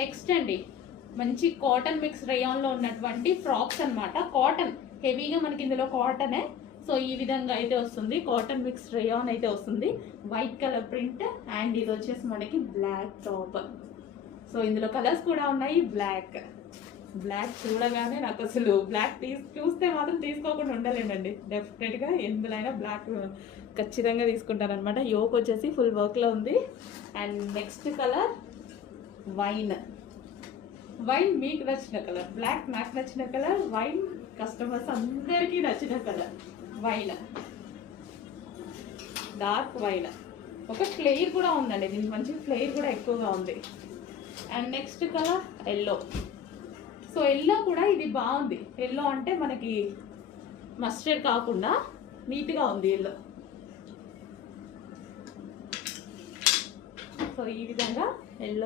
Next అండి మంచి cotton mix రేయాన్లో ఉన్నటువంటి ఫ్రాక్స్ అన్నమాట. కాటన్ హెవీగా మనకి ఇందులో కాటనే. సో ఈ విధంగా అయితే వస్తుంది, కాటన్ మిక్స్ రేయాన్ అయితే వస్తుంది. వైట్ కలర్ ప్రింట్ అండ్ ఇది వచ్చేసి మనకి బ్లాక్ టాప్. సో ఇందులో కలర్స్ కూడా ఉన్నాయి. బ్లాక్ చూడగానే నాకు అసలు బ్లాక్ చూస్తే మాత్రం తీసుకోకుండా ఉండలేనండి. డెఫినెట్గా ఎందులోనైనా బ్లాక్ ఖచ్చితంగా తీసుకుంటారనమాట. యోక్ వచ్చేసి ఫుల్ వర్క్లో ఉంది. అండ్ నెక్స్ట్ కలర్ వైన్ మీకు నచ్చిన కలర్, బ్లాక్ నాకు నచ్చిన కలర్, వైన్ కస్టమర్స్ అందరికీ నచ్చిన కలర్ వైన్, డార్క్ వైన్. ఒక ఫ్లేర్ కూడా ఉందండి, దీనికి మంచి ఫ్లేర్ కూడా ఎక్కువగా ఉంది. And next colour yellow. So yellow కూడా ఇది బాగుంది. ఎల్లో అంటే మనకి మస్టర్డ్ కాకుండా నీట్గా ఉంది ఎల్లో. సో ఈ విధంగా ఎల్లో